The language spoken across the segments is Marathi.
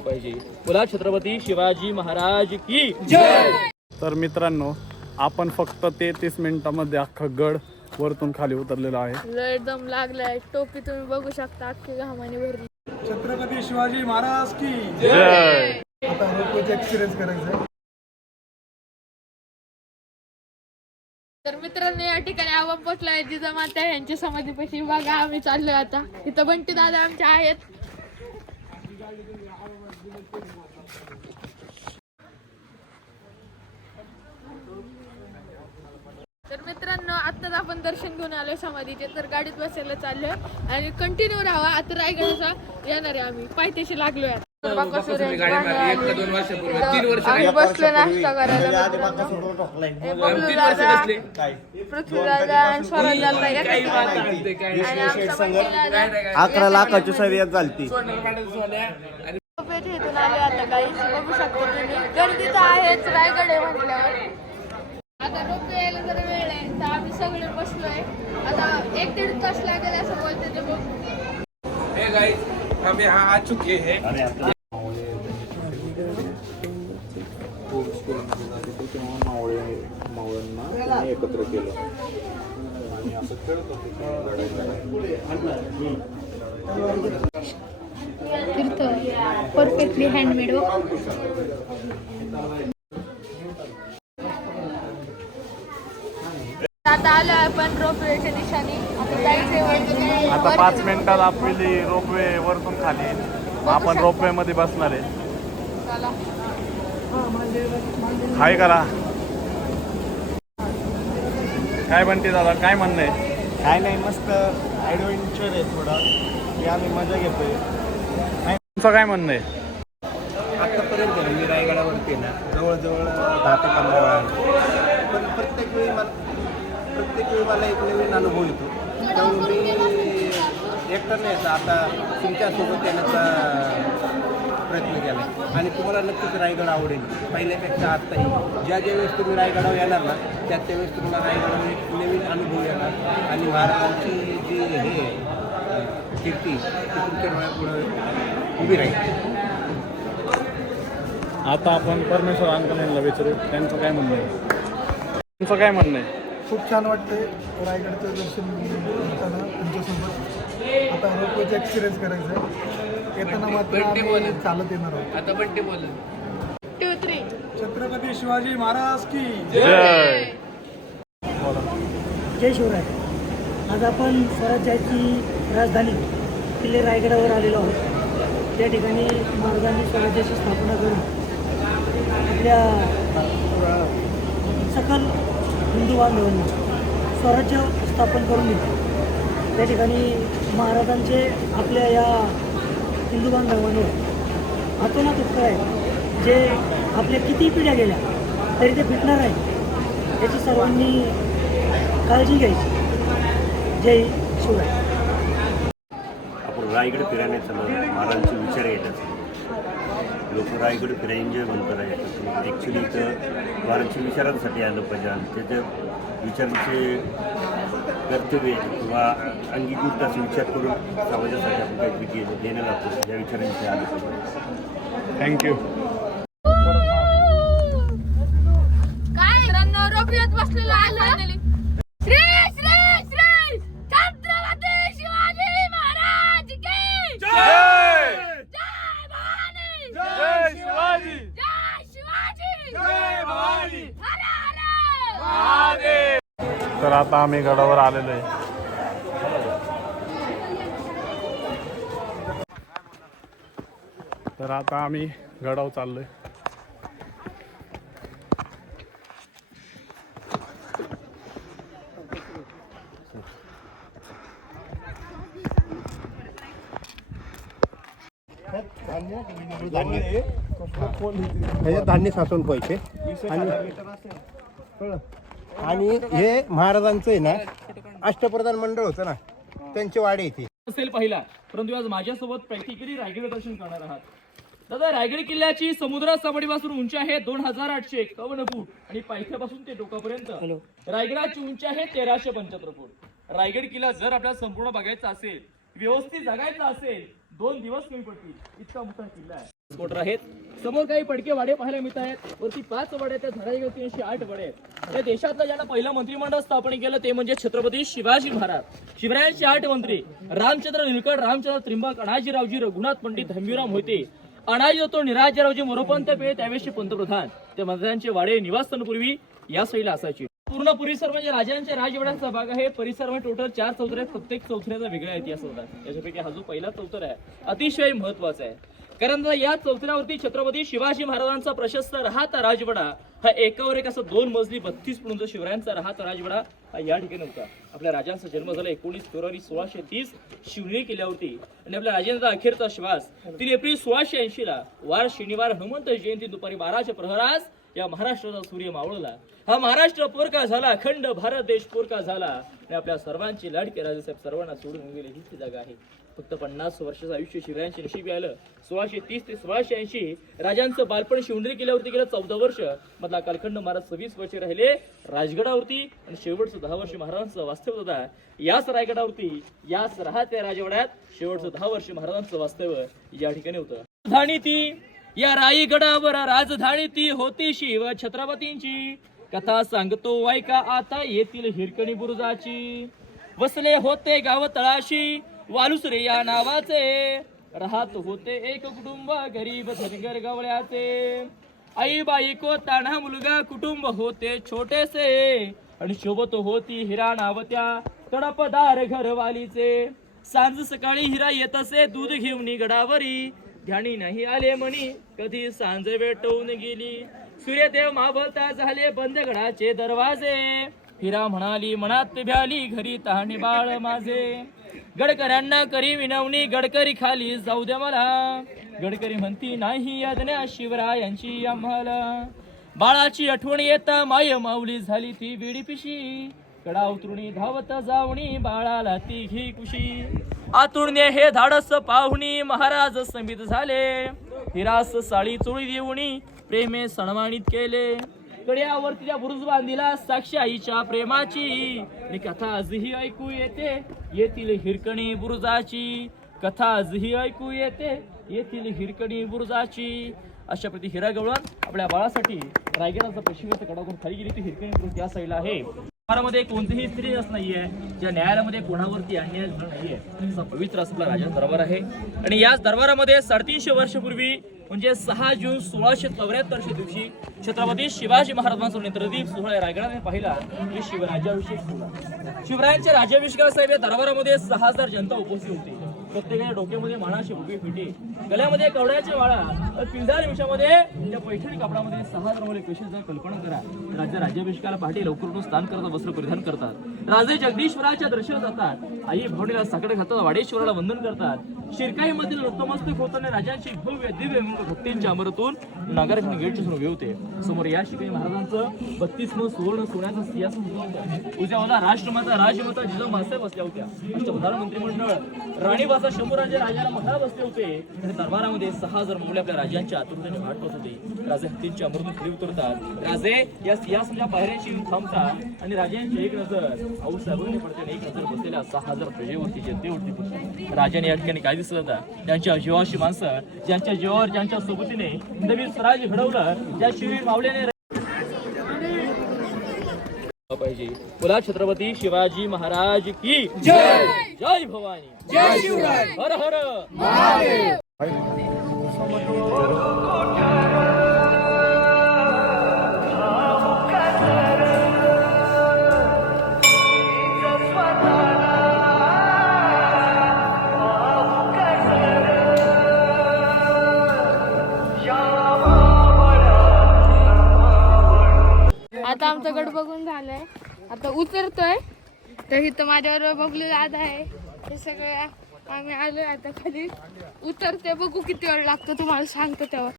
पाहिजे. बोला छत्रपती शिवाजी महाराज की जय. तर मित्रांनो, आपण फक्त 33 मिनिटांमध्ये अख्खा गड वरतून खाली उतरलेला आहे. लय दम लागलाय. टोपी तुम्ही बघू शकता, अख्खी घामाने भरली. छत्रपती शिवाजी महाराज की जय. आता रोपवेचा एक्सपिरियन्स करायचा. तर मित्रांनो, या ठिकाणी आपण पोहोचलोय जिजामाता यांच्या समाधीपाशी. बघा, आम्ही चाललोय आता. इथं बंटी दादा आमचे आहेत. तर मित्रांनो, आत्ताच आपण दर्शन घेऊन आलोय समाधीचे. तर गाडीत बसायला चाललोय आणि कंटिन्यू राहा. आता रायगडचा येणार आहे. आम्ही पायथ्याशी लागलोय. आम्ही बसलो नाश्ता करायला. पृथ्वी दादा आणि स्वराज दादा एका ठिकाणी. आणि आमचा बंटी दादा 11 लाखाची शर्यत झालती. इथून आले आता. काही बघू शकता तुम्ही, गर्दी तर आहेच. रायगड आहे म्हटल्यावर. आता रोपवे यायला जरा वेळ आहे, तर आम्ही सगळे बसलोय. आता 1-1.5 तास लागेल असं बोलते ते. बघ, हे गाइस, हम यहाँ आ चुके हैं. एकत्र केलं आणि असं खेळत परफेक्टली हँडमेड. आता आलो आपण रोपवेच्या दिशेने. आता जायचंय. आता 5 मिनिटात आपली रोपवे वरतून खाली. आपण रोपवे मध्ये बसणार आहे. चला. हाय करा. काय म्हणते दादा, काय म्हणणं आहे? काय नाही, मस्त ॲडव्हेंचर आहे थोडा, की आम्ही मजा घेतोय. तुमचं काय म्हणणं आहे? आत्तापर्यंत मी रायगडावरती ना जवळजवळ 10 ते 15 वेळा आहे. पण प्रत्येक वेळी मला एक नवीन अनुभव येतो. त्यामुळे मी एकटा नाही येतं. आता तुमच्यासोबत येण्याचा प्रयत्न केला आणि तुम्हाला नक्कीच रायगड आवडेल. पहिल्यापेक्षा आत्ताही ज्या वेळेस तुम्ही रायगडावर येणार ना, त्यावेळेस तुम्हाला रायगडावर एक नवीन अनुभव येणार आणि महाराजांची जी हे कीर्ती ती तुमच्या डोळ्यापुढे उभी राहील. आता आपण परमेश्वर अंकल यांना विचारू, त्यांचं काय म्हणणं आहे? तुमचं काय म्हणणं आहे? खूप छान वाटतंय रायगडचं दर्शन घेताना तुमच्यासोबत. आता रोपवेचा एक्सपिरियन्स करायचा. येताना मात्र आम्ही चालत येणार आहोत. आता बंटी बोल. 2, 3. छत्रपती शिवाजी महाराज की जय. जय शिवराय. आज आपण स्वराज्याची राजधानी किल्ले रायगडावर आलेलो आहोत. त्या ठिकाणी महाराजांनी स्वराज्याची स्थापना करून आपल्या सकल हिंदू बांधवांना स्वराज्य स्थापन करून दिले. त्या ठिकाणी महाराजांचे आपल्या या हिंदू बांधवांवर हातोनात उपकार आहे, जे आपल्या किती पिढ्या गेल्या तरी ते भेटणार आहे. याची सर्वांनी काळजी घ्यायची. जय शिवराय. आपण रायगड फिरायला चालू, महाराजांचे विचार येतात. लोक रायगड फिरायला एन्जॉय म्हणतात येतात. ॲक्च्युली इथं महाराजांच्या विचारांसाठी आलं पाहिजे आणि त्याच्या विचारांचे कर्तव्य किंवा अंगीकृत असे विचार करून समाजासाठी आपण काहीतरी देणं लागतो. या विचारांचे आलं पाहिजे. थँक्यू. काय मित्रांनो, रोपवेत बसलेलो आलो. श्री श्री श्री छत्रपती शिवाजी महाराज की जय. जय भवानी. जय शिवाजी. जय शिवाजी. जय भवानी. हर हर महादेव. तर आता आम्ही गडावर आलेलो आहे. तर आता आम्ही गडावर चाललोय. धान्य साचवून पैसे आणि हे महाराजांचं आहे ना, अष्टप्रधान मंडळ होतं ना, त्यांचे वाडे इथे असेल पहिला, परंतु आज माझ्यासोबत प्रॅक्टिकली रायगड दर्शन करणार आहात. दादा, रायगड किल्ल्याची समुद्र सपाटीपासून उंची आहे 2851 फूट आणि पायथ्यापासून ते टोकापर्यंत रायगडाची उंची आहे 1375 फूट. रायगड किल्ला जर आपल्याला संपूर्ण बघायचा असेल, व्यवस्थित जगायचा असेल, 2 दिवस कमी पडतील, इतका मोठा किल्ला आहे. स्फोटर आहेत. समोर काही पडके वाडे पाहायला मिळत आहेत. वरती 5 वाडे आहेत, त्या धराईवरती अशी 8 वाडे आहेत. त्या देशातलं ज्याला पहिलं मंत्रिमंडळ स्थापन केलं ते म्हणजे छत्रपती शिवाजी महाराज. शिवरायांचे 8 मंत्री रामचंद्र निलकंठ, रामचंद्र त्रिंबक, अनाजीरावजी रघुनाथ पंडित, धम्मीराव मोहिते, अनाजी दत्तो, निराजीरावजी मोरोपंत पेळ, त्यावेळेचे पंतप्रधान. त्या मंत्र्यांचे वाडे निवासस्थानपूर्वी या साईडला असायचे. पूर्ण परिसर म्हणजे राजांच्या राजवाड्यांचा भाग आहे. परिसर म्हणजे टोटल 4 चौथरे आहेत. प्रत्येक चौथऱ्याचा वेगळा इतिहास होता. त्याच्यापैकी हा जो पहिला चौथरा आहे अतिशय महत्वाचा आहे, कारण या चौथऱ्यावरती छत्रपती शिवाजी महाराजांचा प्रशस्त राहता राजवाडा हा एकावर एक असं 2 मजली 32 फूट उंच शिवरायांचा राहता राजवाडा हा या ठिकाणी होता. आपल्या राजांचा जन्म झाला 19 फेब्रुवारी 1630 शिवनेरी किल्ल्यावरती आणि आपल्या राजांचा अखेरचा श्वास 3 एप्रिल 1680 ला वार शनिवार हनुमंत जयंती दुपारी 12च्या प्रहरास या महाराष्ट्राचा सूर्य मावळला. हा महाराष्ट्र पोरका झाला, अखंड भारत देश पोरका झाला आणि आपल्या सर्वांची लाडके राजेसाहेब सर्वांना सोडून गेले. हीच ती जागा आहे. फक्त 50 वर्षाचं आयुष्य शिवरायांचे नशिबी आलं. 1630 ते 1680 राजांचं बालपण शिवनेरी किल्ल्यावरती गेलं 14 वर्ष. मधला कालखंड महाराज 26 वर्ष राहिले राजगडावरती आणि शेवटचं 10 वर्ष महाराजांचं वास्तव्य होता याच रायगडावरती. याच राहत्या राजवाड्यात शेवटचं 10 वर्ष महाराजांचं वास्तव्य या ठिकाणी होतं. राजधानी ती या रायगडावर राजधानी ती होती शिव छत्रपतींची. कथा सांगतो ऐका आता येथील हिरकणी बुरुजाची. वसले होते गाव तळाशी वालुसरे या नावाचे. राहत होते एक कुटुंब गरीब धनगर गवळ्याचे. आई बाईको तान्हा मुलगा कुटुंब होते छोटेसे आणि शोभत होती हिरा नावत्या तडपदार घरवालीचे. सांज सकाळी हिरा येत असे दूध घेऊन गडावरी. ध्यानी नाही आले म्हणी कधी सांज वेटवून गेली. सूर्यदेव मावळता झाले बंद गडाचे दरवाजे. हिरा म्हणाली मनात भ्याली घरी तहाने बाळ माझे. गडकऱ्यांना करी विनवणी गडकरी खाली जाऊ द्या मला. गडकरी म्हणती नाही आज्ञा शिवरायांची आम्हाला. बाळाची आठवण येता माय माऊली झाली ती बिडी पिशी. कडा उतरुणी धावत जावणी बाळाला ती घी कुशी. आतुरणे हे धाडस पाहुणी महाराज समित झाले. हिरास साळी चोळी देऊनी प्रेमे सन्मानित केले. कड्यावरती त्या बुरुज बांधिला साक्षी आईच्या प्रेमाची. आणि कथा आजही ऐकू येते येथील हिरकणी बुरुजाची. कथा आजही ऐकू येते येथील हिरकणी बुरुजाची. अशा प्रति हिरा गवळण आपल्या बाळासाठी रायगडाचा पश्चिमेचा कडावरून खाली गेली ती हिरकणी बुरुज या साईडला आहे. दरबारामध्ये कोणतीही स्त्री असं नाहीये ज्या न्यायालयामध्ये कोणावरती अन्याय झाला नाहीये. असा पवित्र असं राजाचा दरबार आहे आणि याच दरबारामध्ये 350 वर्षापूर्वी म्हणजे 6 जून 1674 दिवशी छत्रपती शिवाजी महाराजांचा नेत्रदीप सोहळा रायगडाने पाहिला आणि शिवराज्याभिषेक झाला. शिवरायांच्या राज्याभिषेकासाहेब या दरबारामध्ये 6000 जनता उपस्थित होती. प्रत्येकाच्या डोक्यामध्ये मानाची उभी पिठी, गळ्यामध्ये कवड्याच्या माळा, पिंजारी विषयामध्ये त्या पैठणी कापडामध्ये 6000 मुले पेशवेचा कल्पना करा. राज्याभिषेकाला पहाटे लवकर उठून स्नान करतात, वस्त्र परिधान करतात. राजे जगदीश्वराच्या दर्शनात जातात. आई भवानीला साकडे घालतात, वाडेश्वराला वंदन करतात. शिरकाईमधील नतमस्तक होताना राजांची भव्य दिव्य भक्तींच्या अमरातून नागारखंड गेटच्या समोर येते. समोर या शिकाई महाराजांचं 32 सुवर्ण सोन्याचा सिंहासन होतं. उद्या मला राष्ट्रमाता राजमाता जिजाऊ मासाहेब बसल्या होत्या. अष्टप्रधान मंत्रिमंडळ राणीबाचा शंभूराजे राजाला महा बसले होते आणि दरबारामध्ये 6000 मुले आपल्या राजांच्या आतुरतेने वाट पाहत होते. राजे हत्तींच्या अमृतून खाली उतरतात. राजे या सिंहासनाच्या पायऱ्यांशी येऊन थांबतात आणि राजांची एक नजर आऊसाहेबांनी पडते आणि एक नजर बसलेल्या 6000 प्रजेवरती जनतेवरती पडते. राजाने या ठिकाणी काय दिसलं होतं? त्यांच्या जीवाशी माणसं, ज्यांच्या जीवावर ज्यांच्या सोबतीने नवीन स्वराज्य घडवलं, ज्या शिवीर मावल्याने पाहिजे. बोला छत्रपती शिवाजी महाराज की जय. जय भवानी, जय शिवराय, हर हर महादेव. आता आमचा गड बघून झालाय, आता उतरतोय. तर इथं माझ्यावर बबलू दादा आहे. हे सगळं आम्ही आलोय आता खाली उतरते. बघू किती वेळ लागतो तुम्हाला सांगतो तेव्हा.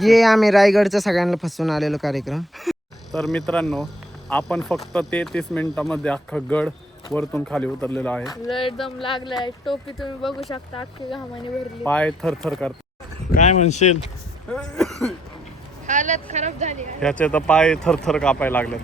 जे आम्ही रायगडचा सगळ्यांना फसवून आलेलो कार्यक्रम. तर मित्रांनो, आपण फक्त 33 मिनिटांमध्ये अख्खा गड वरतून खाली उतरलेला आहे. लय दम लागलाय. टोपी तुम्ही बघू शकता अख्खी घामाने भरली. पाय थरथर करतात. काय म्हणशील? हालत खराब झाली आहे. ह्याचे तर पाय थरथर कापायला लागलेत.